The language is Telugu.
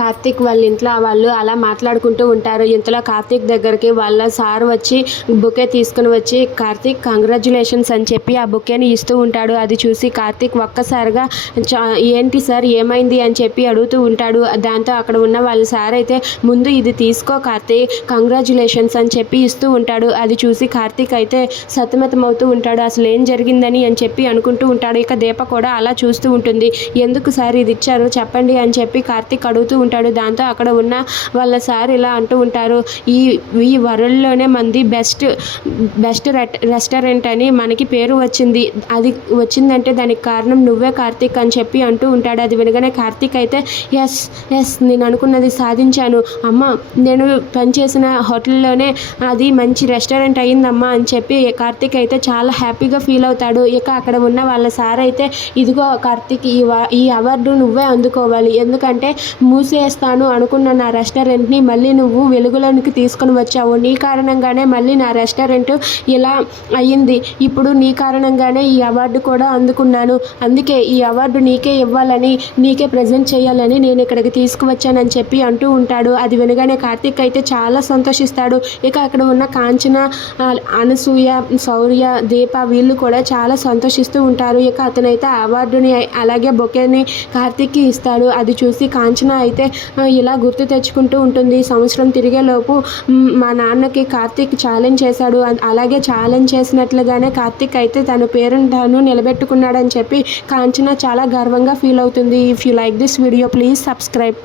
కార్తీక్ వాళ్ళ ఇంట్లో వాళ్ళు అలా మాట్లాడుకుంటూ ఉంటారు. ఇంతలో కార్తీక్ దగ్గరికి వాళ్ళ సార్ వచ్చి బొకే తీసుకుని వచ్చి కార్తీక్ కంగ్రాచ్యులేషన్స్ అని చెప్పి ఆ బొకేని ఇస్తూ ఉంటాడు. అది చూసి కార్తీక్ ఒక్కసారిగా ఏంటి సార్ ఏమైంది అని చెప్పి అడుగుతూ ఉంటాడు. దాంతో అక్కడ ఉన్న వాళ్ళ సార్ అయితే ముందు ఇది తీసుకో కార్తీక్ కంగ్రాచ్యులేషన్స్ అని చెప్పి ఇస్తూ ఉంటాడు. అది చూసి కార్తీక్ అయితే సతమతమవుతూ ఉంటాడు. అసలు ఏం జరిగిందని అని చెప్పి అనుకుంటూ ఉంటాడు. ఇక దీప కూడా అలా చూస్తూ ఉంటుంది. ఎందుకు సార్ ఇది ఇచ్చారు చెప్పండి అని చెప్పి కార్తీక్ అడుగుతూ ఉంటాడు. దాంతో అక్కడ ఉన్న వాళ్ళ సార్ ఇలా అంటూ ఉంటారు, ఈ వరల్డ్లోనే మంది బెస్ట్ రెస్టారెంట్ అని మనకి పేరు వచ్చింది. అది వచ్చిందంటే దానికి కారణం నువ్వే కార్తీక్ అని చెప్పి అంటూ ఉంటాడు. అది వినగానే కార్తీక్ అయితే ఎస్ నేను అనుకున్నది సాధించాను అమ్మ, నేను పనిచేసిన హోటల్లోనే అది మంచి రెస్టారెంట్ అయ్యిందమ్మా అని చెప్పి కార్తీక్ అయితే చాలా హ్యాపీగా ఫీల్ అవుతాడు. ఇక అక్కడ ఉన్న వాళ్ళ సార్ అయితే ఇదిగో కార్తీక్ ఈ అవార్డు నువ్వే అందుకోవాలి, ఎందుకంటే మూసేస్తాను అనుకున్న నా రెస్టారెంట్ని మళ్ళీ నువ్వు వెలుగులోనికి తీసుకొని వచ్చావు. నీ కారణంగానే మళ్ళీ నా రెస్టారెంట్ ఇలా అయ్యింది. ఇప్పుడు నీ కారణంగానే ఈ అవార్డు కూడా అందుకున్నాను. అందుకే ఈ అవార్డు నీకే ఇవ్వాలని, నీకే ప్రజెంట్ చేయాలని నేను ఇక్కడికి తీసుకువచ్చానని చెప్పి అంటూ ఉంటాడు. అది వినగానే కార్తీక్ అయితే చాలా సంతోషిస్తాడు. ఇక అక్కడ ఉన్న కాంచన, అనసూయ, శౌర్య, దీప వీళ్ళు కూడా చాలా సంతోషిస్తూ ఉంటారు. ఇక అతనైతే అవార్డుని అలాగే బొకేని కార్తీక్కి ఇస్తాడు. అది చూసి కాంచన అయితే ఇలా గుర్తు తెచ్చుకుంటూ ఉంటుంది. సంవత్సరం తిరిగేలోపు మా నాన్నకి కార్తీక్ ఛాలెంజ్ చేశాడు, అలాగే ఛాలెంజ్ చేసినట్లుగానే కార్తీక్ అయితే తన పేరును తాను నిలబెట్టుకున్నాడని చెప్పి కాంచన చాలా గర్వంగా ఫీల్ అవుతుంది. If you like this video please subscribe.